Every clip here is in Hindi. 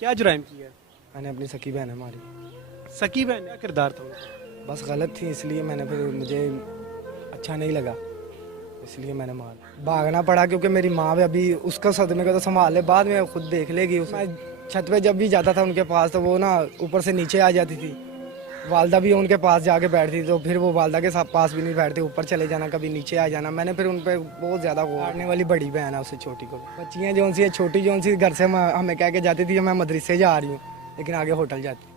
क्या जुराइम किया है? मैंने अपनी सकी बहन है मारी। सकी बहन, क्या किरदार था उनका? बस गलत थी इसलिए मैंने फिर मुझे अच्छा नहीं लगा इसलिए मैंने मार भागना पड़ा क्योंकि मेरी माँ भी अभी उसका सदमे को तो संभाल ले, बाद में खुद देख लेगी। मैं छत पे जब भी जाता था उनके पास तो वो ना ऊपर से नीचे आ जाती थी। वालदा भी उनके पास जाके बैठती तो फिर वो वालदा के साथ पास भी नहीं बैठती, ऊपर चले जाना कभी नीचे आ जाना। मैंने फिर उन पर बहुत ज़्यादा मारने वाली बड़ी बहन है उससे छोटी को। बच्चियाँ जौन सी है छोटी जौन सी घर से हमें कह के जाती थी मैं मदरसे जा रही हूँ, लेकिन आगे होटल जाती।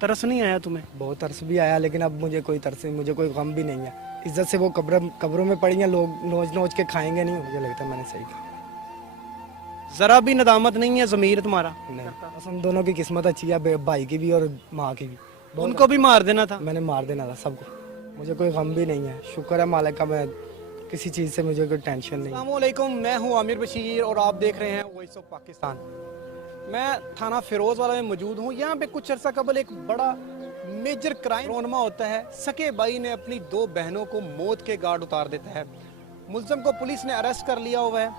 तरस नहीं आया तुम्हें? बहुत तरस भी आया लेकिन अब मुझे कोई तरस नहीं, मुझे कोई गम भी नहीं है। इज्जत से वो कब्रों में पड़ी हैं, लोग नोच नोच के खाएंगे नहीं। मुझे लगता है मैंने सही कहा। जरा भी नदामत नहीं है ज़मीर तुम्हारा? नहीं, बस हम दोनों की किस्मत अच्छी है, भाई की भी और माँ की भी। उनको भी मार देना था। मैंने मार देना था सबको, मुझे कोई गम भी नहीं है। शुक्र है मालिक का, मैं किसी चीज़ से मुझे कोई टेंशन नहीं। अस्सलाम वालेकुम, मैं हूं आमिर बशीर और आप देख रहे हैं वॉइस ऑफ पाकिस्तान। मैं थाना फिरोज वाला में मौजूद हूं। यहाँ पे कुछ अर्सा कबल एक बड़ा मेजर क्राइम रोनमा होता है। सके भाई ने अपनी दो बहनों को मौत के घाट उतार देता है। मुल्ज़िम को पुलिस ने अरेस्ट कर लिया हुआ है।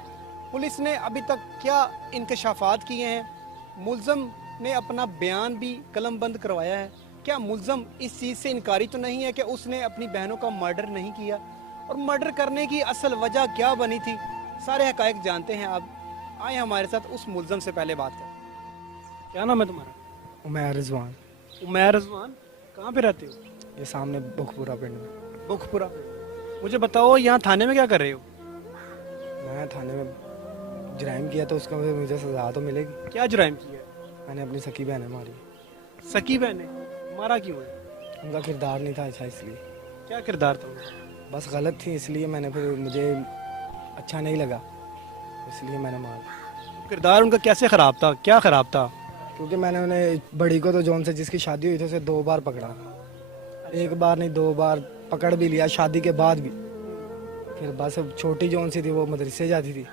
पुलिस ने अभी तक क्या इंकशाफात किए हैं, मुल्ज़िम ने अपना बयान भी कलमबंद करवाया है। क्या मुल्ज़िम इस चीज़ से इनकारी तो नहीं है कि उसने अपनी बहनों का मर्डर नहीं किया, और मर्डर करने की असल वजह क्या बनी थी? सारे हकायक जानते हैं। आप आए हमारे साथ उस मुल्ज़िम से पहले बात करें। क्या नाम है तुम्हारा? उमैर रिजवान। उमैर रिजवान, कहाँ पे रहते हो? ये सामने बुखपुरा पिंड में। बुखपुरा। मुझे बताओ यहाँ थाने में क्या कर रहे हो? मैं थाने में जुराइम किया तो उसका मुझे सजा तो मिलेगी। क्या जुराइम किया है? मैंने अपनी सकी बहन है मारी। सकी बहन ने मारा क्यों है? उनका किरदार नहीं था अच्छा इसलिए। क्या किरदार था उनका? बस गलत थी इसलिए मैंने फिर मुझे अच्छा नहीं लगा इसलिए मैंने मार। किरदार उनका कैसे ख़राब था? क्या ख़राब था? क्योंकि मैंने उन्हें बड़ी को तो जौन से जिसकी शादी हुई थी उसे 2 बार पकड़ा। एक बार नहीं 2 बार पकड़ भी लिया, शादी के बाद भी। फिर बस छोटी जौन सी थी वो मदरसे जाती थी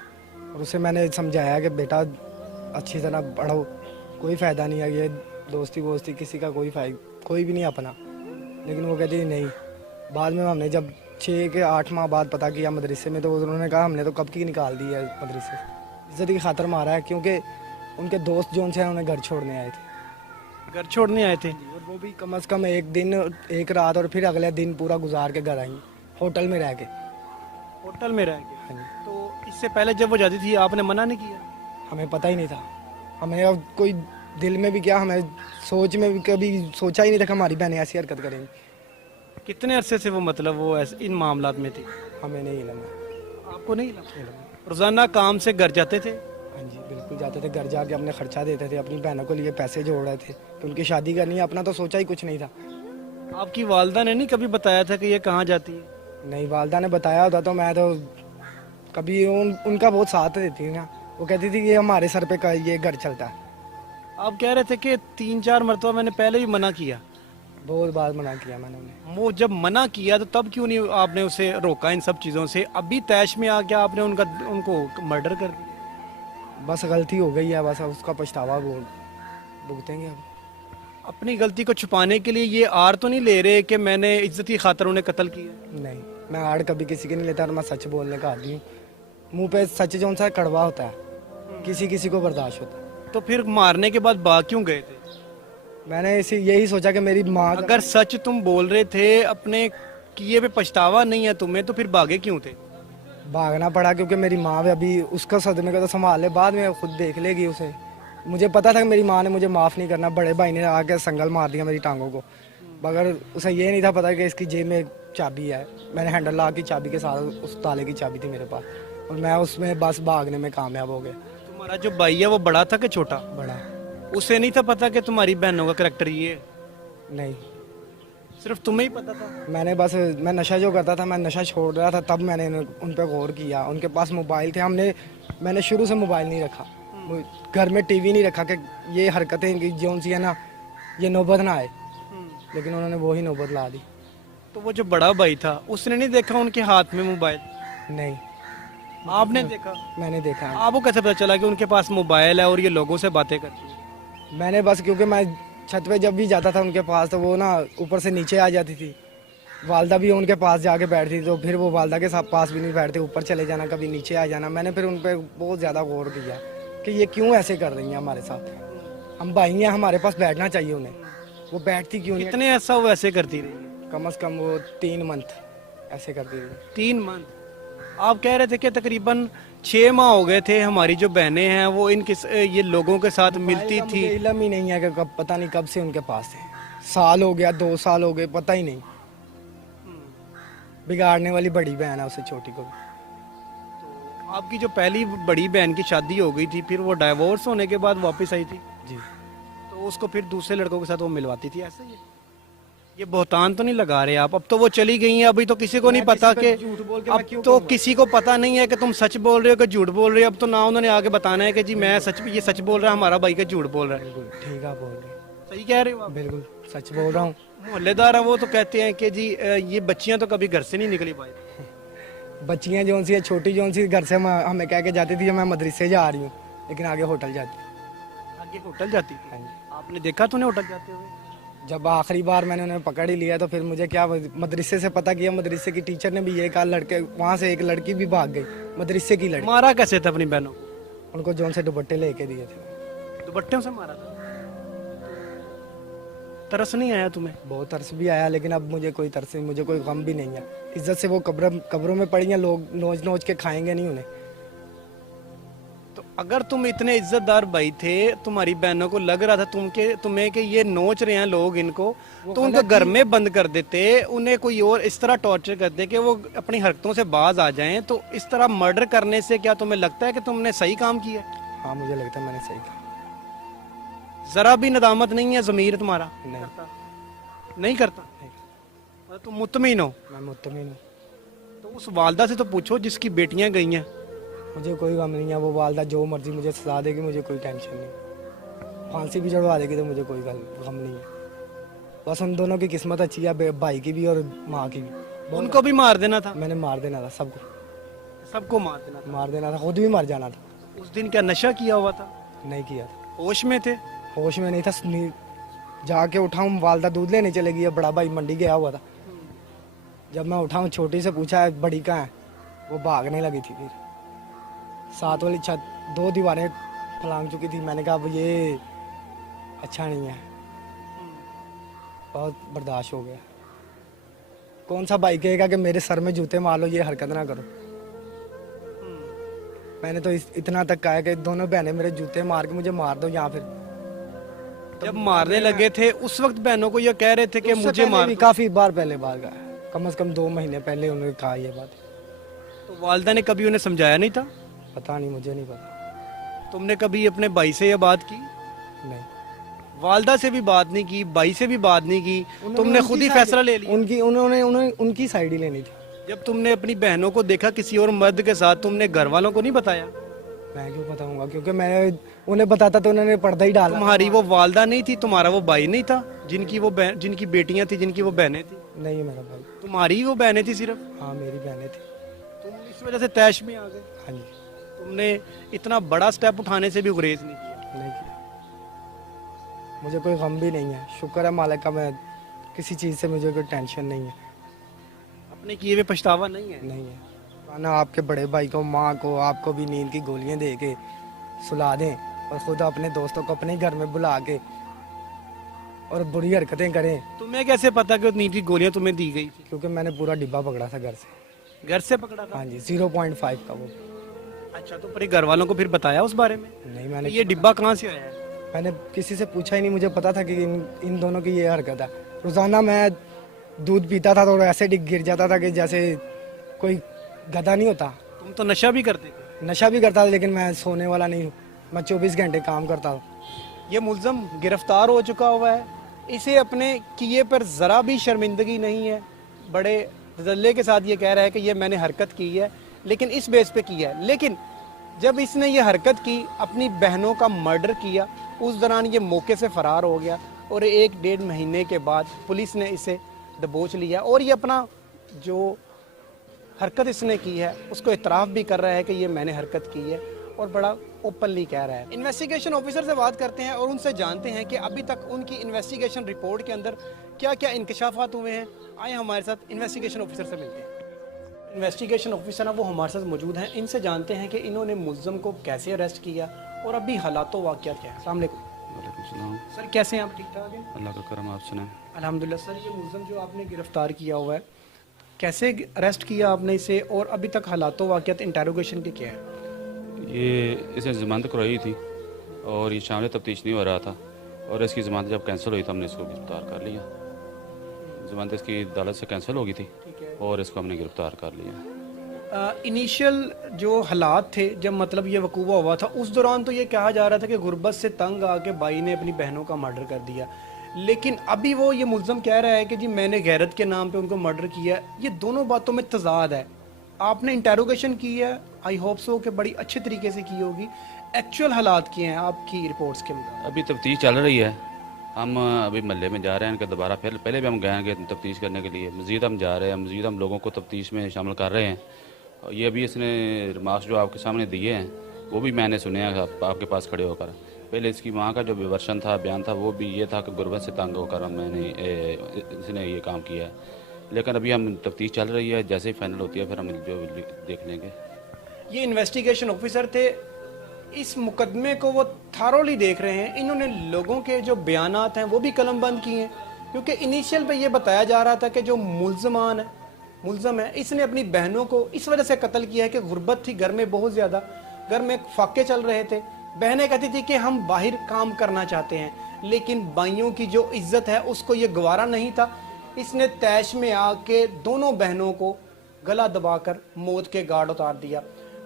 और उसे मैंने समझाया कि बेटा अच्छी तरह पढ़ो, कोई फ़ायदा नहीं है ये दोस्ती वोस्ती, किसी का कोई भी नहीं अपना। लेकिन वो कहती नहीं। बाद में हमने जब 6 के 8 माह बाद पता किया मदरसे में, तो उन्होंने कहा हमने तो कब की निकाल दी है मदरसे से। इज्जत की खातर मारा है क्योंकि उनके दोस्त जो उनसे उन्हें घर छोड़ने आए थे। घर छोड़ने आए थे? और वो भी कम से कम एक दिन एक रात और फिर अगले दिन पूरा गुजार के घर आई, होटल में रह के। होटल में रह गए? हाँ जी। तो इससे पहले जब वो जाती थी आपने मना नहीं किया? हमें पता ही नहीं था। हमें अब कोई दिल में भी क्या, हमें सोच में भी कभी सोचा ही नहीं था कि हमारी बहनें ऐसी हरकत करेंगी। कितने अरसे से वो मतलब वो ऐसे इन मामलात में थी? हमें नहीं लगा। आपको नहीं लगा? रोज़ाना काम से घर जाते थे? हाँ जी बिल्कुल जाते थे, घर जाके अपने खर्चा देते थे, अपनी बहनों को लिए पैसे जोड़ रहे थे कि उनकी शादी करनी है। अपना तो सोचा ही कुछ नहीं था। आपकी वालदा ने नहीं कभी बताया था कि ये कहाँ जाती है? नहीं, वालदा ने बताया होता तो मैं तो कभी उनका बहुत साथ देती थी ना। वो कहती थी ये हमारे सर पे का ये घर चलता है। आप कह रहे थे कि 3-4 मरतबा मैंने पहले भी मना किया। बहुत बार मना किया मैंने उन्हें। वो जब मना किया तो तब क्यों नहीं आपने उसे रोका इन सब चीज़ों से? अभी तैश में आके आपने उनको मर्डर कर दिया। बस गलती हो गई है, बस उसका पछतावा वो भुगतेंगे अब। अपनी गलती को छुपाने के लिए ये आर तो नहीं ले रहे कि मैंने इज्जत की खातर उन्हें कत्ल किया? नहीं, मैं आड़ कभी किसी की नहीं लेता और मैं सच बोलने का आदमी हूँ। मुंह पे सच जो सा कड़वा होता है, किसी किसी को बर्दाश्त होता है। तो फिर मारने के बाद भाग क्यों गए थे? मैंने इसी यही सोचा कि मेरी माँ अगर सच तुम बोल रहे थे, अपने किए पे पछतावा नहीं है तुम्हें, तो फिर भागे क्यों थे? भागना पड़ा क्योंकि मेरी माँ भी अभी उसका सदमे को तो संभाल ले, बाद में खुद देख लेगी उसे। मुझे पता था कि मेरी माँ ने मुझे माफ़ नहीं करना। बड़े भाई ने आके संगल मार दिया मेरी टांगों को, मगर उसे ये नहीं था पता कि इसकी जेब में चाबी है। मैंने हैंडल ला की चाबी के साथ, उस ताले की चाबी थी मेरे पास, और मैं उसमें बस भागने में कामयाब हो गया। तुम्हारा जो भाई है वो बड़ा था कि छोटा? बड़ा। उसे नहीं था पता कि तुम्हारी बहनों का करैक्टर ये है? नहीं, सिर्फ तुम्हें ही पता था? मैं नशा जो करता था, मैं नशा छोड़ रहा था, तब मैंने उन पर गौर किया। उनके पास मोबाइल थे, मैंने शुरू से मोबाइल नहीं रखा, घर में टीवी नहीं रखा कि ये हरकतें इनकी जौन सी है ना ये नौबत ना आए, लेकिन उन्होंने वही नौबत ला दी। तो वो जो बड़ा भाई था उसने नहीं देखा उनके हाथ में मोबाइल? नहीं, आपने देखा? मैंने देखा। आपको कैसे पता चला कि उनके पास मोबाइल है और ये लोगों से बातें करती है? मैंने बस क्योंकि मैं छत पे जब भी जाता था उनके पास तो वो ना ऊपर से नीचे आ जाती थी। वालदा भी उनके पास जाके बैठती तो फिर वो वालदा के साथ पास भी नहीं बैठते, ऊपर चले जाना कभी नीचे आ जाना। मैंने फिर उन पर बहुत ज़्यादा गौर किया कि ये क्यों ऐसे कर रही हैं हमारे साथ। हम भाई हैं, हमारे पास बैठना चाहिए उन्हें, वो बैठती क्यों नहीं है? कितने ऐसा वो ऐसे करती रही? कम से कम वो 3 मंथ ऐसे करती रही। 3 मंथ। आप कह रहे थे कि तकरीबन 6 माह हो गए थे हमारी जो बहनें हैं वो ये लोगों के साथ मिलती थी। मुझे इल्म ही नहीं है कि कब, पता नहीं कब से उनके पास थे। साल हो गया, 2 साल हो गए, पता ही नहीं। बिगाड़ने वाली बड़ी बहन है, उससे छोटी को भी। आपकी जो पहली बड़ी बहन की शादी हो गई थी, फिर वो डाइवोर्स होने के बाद वापस आई थी, जी। तो उसको फिर दूसरे लड़कों के साथ वो मिलवाती थी, ऐसे ही है? ये बहुतान तो नहीं लगा रहे आप? अब तो वो चली गई हैं, अभी तो किसी को नहीं पता कि अब तो किसी को पता नहीं है कि तुम सच बोल रहे हो कि झूठ बोल रहे हो। अब तो ना उन्होंने आगे बताना है कि जी मैं सच, ये सच बोल रहा है, हमारा भाई का झूठ बोल रहा है। बिल्कुल ठीक है, बोल रहे हैं। सही कह रहे हो आप? बिल्कुल सच बोल रहा हूँ। मोहल्लेदार है वो तो कहते हैं कि जी ये बच्चियां तो कभी घर से नहीं निकली पाई। बच्चियाँ जो सी है, छोटी जो सी, घर से हमें कह के जाती थी मैं मदरसे जा रही हूँ, लेकिन आगे होटल जाती। आगे होटल जाती थी? हाँ जी। आपने देखा तो नहीं होटल जाते हुए? जब आखिरी बार मैंने उन्हें पकड़ ही लिया तो फिर मुझे क्या, मदरसे से पता किया, मदरसे की टीचर ने भी ये कहा, लड़के वहाँ से एक लड़की भी भाग गई, मदरसे की लड़की। मारा कैसे था अपनी बहनों को? उनको जोन से दुपट्टे लेके दिए थे। दुपट्टों से मारा था? तरस नहीं आया तुम्हें? बहुत तरस भी आया, लेकिन अब मुझे कोई तरस नहीं, मुझे कोई गम भी नहीं है। इज्जत से वो कब्रों में पड़ी हैं, लोग नोच नोच के खाएंगे नहीं उन्हें। तो अगर तुम इतने इज्जतदार भाई थे, तुम्हारी बहनों को लग रहा था तुम्हें कि ये नोच रहे हैं लोग इनको, तो उनको घर में बंद कर देते, उन्हें कोई और इस तरह टॉर्चर करते कि वो अपनी हरकतों से बाज आ जाएं। तो इस तरह मर्डर करने से क्या तुम्हें लगता है कि तुमने सही काम किया? हाँ, मुझे लगता है मैंने सही कहा। जरा भी नदामत नहीं है? ज़मीर तुम्हारा नहीं। नहीं करता? और तुम मुतमिन हो? मैं मुतमिन हूँ। तो उस वालदा से तो पूछो जिसकी बेटियां गई हैं। मुझे कोई गम नहीं है, वो वालदा जो मर्जी मुझे सजा देगी, मुझे कोई टेंशन नहीं। फांसी भी चढ़वा देगी तो मुझे कोई गम नहीं है। बस उन दोनों की किस्मत अच्छी है, भाई की भी और माँ की भी। उनको भी मार देना था? मैंने मार देना था सबको, सबको मार देना था? मार देना था, खुद भी मर जाना था। उस दिन क्या नशा किया हुआ था? नहीं किया था। होश में थे? होश में नहीं था। जाके उठाऊं, वालदा दूध लेने चले गई, बड़ा भाई मंडी गया हुआ था। जब मैं उठाऊं, छोटी से पूछा बड़ी कहाँ है, वो भागने लगी थी। फिर 7 वाली छत 2 दीवारें फलांग चुकी थी। मैंने कहा अब ये अच्छा नहीं है, बहुत बर्दाश्त हो गया। कौन सा भाई कहेगा कि मेरे सर में जूते मार लो, ये हरकत ना करो। मैंने तो इतना तक कहा कि दोनों बहनें मेरे जूते मार के मुझे मार दो, या फिर जब मारने लगे थे उस वक्त बहनों को ये कह रहे थे कि मुझे मार दो? काफी बार पहले बार का, कम से कम 2 महीने पहले उन्होंने कहा ये बात। तो वालदा ने कभी उन्हें समझाया नहीं था? पता नहीं, मुझे नहीं पता। तुमने कभी अपने भाई से ये बात की? नहीं। वालदा से भी बात नहीं की, भाई से भी बात नहीं की, तुमने खुद ही फैसला ले लिया? उन्होंने उनकी साइड ही लेनी थी। जब तुमने अपनी बहनों को देखा किसी और मर्द के साथ, तुमने घर वालों को नहीं बताया? मैं क्यों बताऊंगा, क्योंकि मैं उन्हें बताता तो उन्होंने पर्दा ही डाला। तुम्हारी वो वालदा नहीं थी, तुम्हारा वो भाई नहीं था जिनकी बेटियां थी, जिनकी वो बहनें थी? नहीं है मेरा भाई। तुम्हारी वो बहनें थी सिर्फ? हाँ, मेरी बहनें थी। तुम इस वजह से तैश में आ गए? हाँ जी। तुमने इतना बड़ा स्टेप उठाने से भी गुरेज नहीं किया? नहीं किया। मुझे कोई गम भी नहीं है, शुक्र है मालिक का, मैं किसी चीज़ से मुझे कोई टेंशन नहीं है। अपने किए हुए पछतावा नहीं है? नहीं है। ना आपके बड़े भाई को, माँ को, आपको भी नींद की गोलियां दे के सुला दें, और खुद अपने दोस्तों को अपने घर में बुला के और बुरी हरकतें करें। तुम्हें कैसे पता कि नींद की गोलियां तुम्हें दी गई थी? क्योंकि मैंने पूरा डिब्बा पकड़ा था घर से। घर से पकड़ा था? हाँ जी, 0.5 का वो। अच्छा, तो अपने घर वालों को फिर बताया उस बारे में? नहीं, तो मैंने ये डिब्बा कहाँ से आया है? मैंने किसी से पूछा ही नहीं। मुझे पता था कि इन दोनों की ये हरकत है। रोजाना मैं दूध पीता था तो ऐसे गिर जाता था कि जैसे कोई गधा नहीं होता। तुम तो नशा भी करते थे? नशा भी करता था, लेकिन मैं सोने वाला नहीं हूँ। मैं 24 घंटे काम करता हूँ। ये मुल्ज़म गिरफ्तार हो चुका हुआ है, इसे अपने किए पर ज़रा भी शर्मिंदगी नहीं है। बड़े तसल्ली के साथ ये कह रहा है कि ये मैंने हरकत की है, लेकिन इस बेस पे की है। लेकिन जब इसने ये हरकत की, अपनी बहनों का मर्डर किया, उस दौरान ये मौके से फ़रार हो गया, और 1-1.5 महीने के बाद पुलिस ने इसे दबोच लिया, और ये अपना जो हरकत इसने की है उसको इतराफ़ भी कर रहा है कि ये मैंने हरकत की है, और बड़ा ओपनली कह रहा है। इन्वेस्टिगेशन ऑफिसर से बात करते हैं और उनसे जानते हैं कि अभी तक उनकी इन्वेस्टिगेशन रिपोर्ट के अंदर क्या क्या इंकशाफात हुए हैं। आए हमारे साथ इन्वेस्टिगेशन ऑफिसर से मिलते हैं। इन्वेस्टिगेशन ऑफिसर हैं वो हमारे साथ मौजूद हैं, इनसे जानते हैं कि इन्होंने मुल्ज़म को कैसे अरेस्ट किया और अभी हालात वाक़ियात क्या है। अस्सलाम वालेकुम। वालेकुम सलाम। सर कैसे हैं आप? ठीक ठाक हैं? अल्लाह का करम, आप सुनाएं। अल्हम्दुलिल्लाह। सर ये मुलज़म जो आपने गिरफ्तार किया हुआ है, कैसे अरेस्ट किया आपने इसे, और अभी तक हालात वाक़ियात इंटेरोगेशन के क्या है? ये इसे ज़मानत करवाई थी और ये शामिल तफ्तीश नहीं हो रहा था, और इसकी ज़मानत जब कैंसिल हुई तो हमने इसको गिरफ़्तार कर लिया। ज़मानत इसकी अदालत से कैंसिल हो गई थी ठीक है। और इसको हमने गिरफ़्तार कर लिया। इनिशियल जो हालात थे जब मतलब ये वकूआ हुआ था, उस दौरान तो ये कहा जा रहा था कि गुर्बत से तंग आके भाई ने अपनी बहनों का मर्डर कर दिया, लेकिन अभी वो ये मुल्ज़म कह रहा है कि जी मैंने गैरत के नाम पे उनको मर्डर किया। ये दोनों बातों में तजाद है। आपने इंटेरोगेशन की है, आई होप सो कि बड़ी अच्छे तरीके से की होगी। एक्चुअल हालात किए हैं आपकी रिपोर्ट्स के मुताबिक? अभी तफ्तीश चल रही है। हम अभी महल्ले में जा रहे हैं इनका दोबारा, फिर पहले भी हम गए हैं तफ्तीश करने के लिए। मज़ीद हम जा रहे हैं, मज़ीद हम लोगों को तफ्तीश में शामिल कर रहे हैं। और ये अभी इसने रिमार्क्स जो आपके सामने दिए हैं वो भी मैंने सुने हैं आपके पास खड़े होकर। पहले इसकी माँ का जो वर्शन था, बयान था, वो भी ये था कि गुर्बत से तंग होकर इसने ये काम किया है। लेकिन अभी हम तफ्तीश चल रही है, जैसे ही फाइनल होती है फिर हम जो देख लेंगे। ये इन्वेस्टिगेशन ऑफिसर थे, इस मुकदमे को वो थारोली देख रहे हैं। इन्होंने लोगों के जो बयानात हैं वो भी कलमबंद किए हैं, क्योंकि इनिशियल पे ये बताया जा रहा था कि जो मुल्ज़म है इसने अपनी बहनों को इस वजह से कत्ल किया है कि गुर्बत थी घर में बहुत ज़्यादा, घर में फाके चल रहे थे। बहनें कहती थी कि हम बाहर काम करना चाहते हैं, लेकिन भाइयों की जो इज्जत है उसको ये गवारा नहीं था। इसने तैश में आके दोनों बहनों को गला दबाकर मौत के घाट उतार दिया।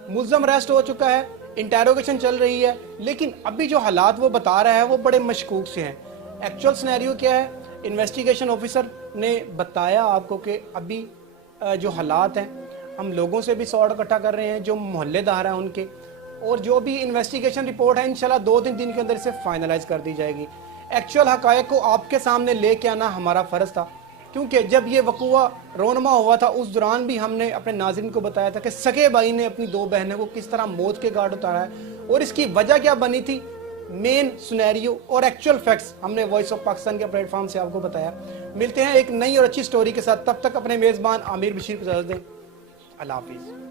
मुल्ज़म अरेस्ट हो चुका है, इंटेरोगेशन चल रही है, लेकिन अभी जो हालात वो बता रहा है वो बड़े मशकूक से हैं। एक्चुअल सिनेरियो क्या है? इन्वेस्टिगेशन ऑफिसर ने बताया आपको कि अभी जो हालात हैं, हम लोगों से भी सवाल इकट्ठा कर रहे हैं, जो मोहल्लेदार हैं उनके, और जो भी इन्वेस्टिगेशन रिपोर्ट है इंशाल्लाह 2-3 दिन के अंदर इसे फाइनलाइज कर दी जाएगी। एक्चुअल हकायक को आपके सामने लेके आना हमारा फ़र्ज़ था, क्योंकि जब ये वकूआ रोनमा हुआ था उस दौरान भी हमने अपने नाज़रीन को बताया था कि सगे भाई ने अपनी 2 बहनों को किस तरह मौत के घाट उतारा है और इसकी वजह क्या बनी थी। मेन सिनेरियो और एक्चुअल फैक्ट्स हमने वॉइस ऑफ पाकिस्तान के प्लेटफॉर्म से आपको बताया। मिलते हैं एक नई और अच्छी स्टोरी के साथ, तब तक अपने मेज़बान आमिर बशीर को इजाज़त दें। अल्लाह हाफिज़।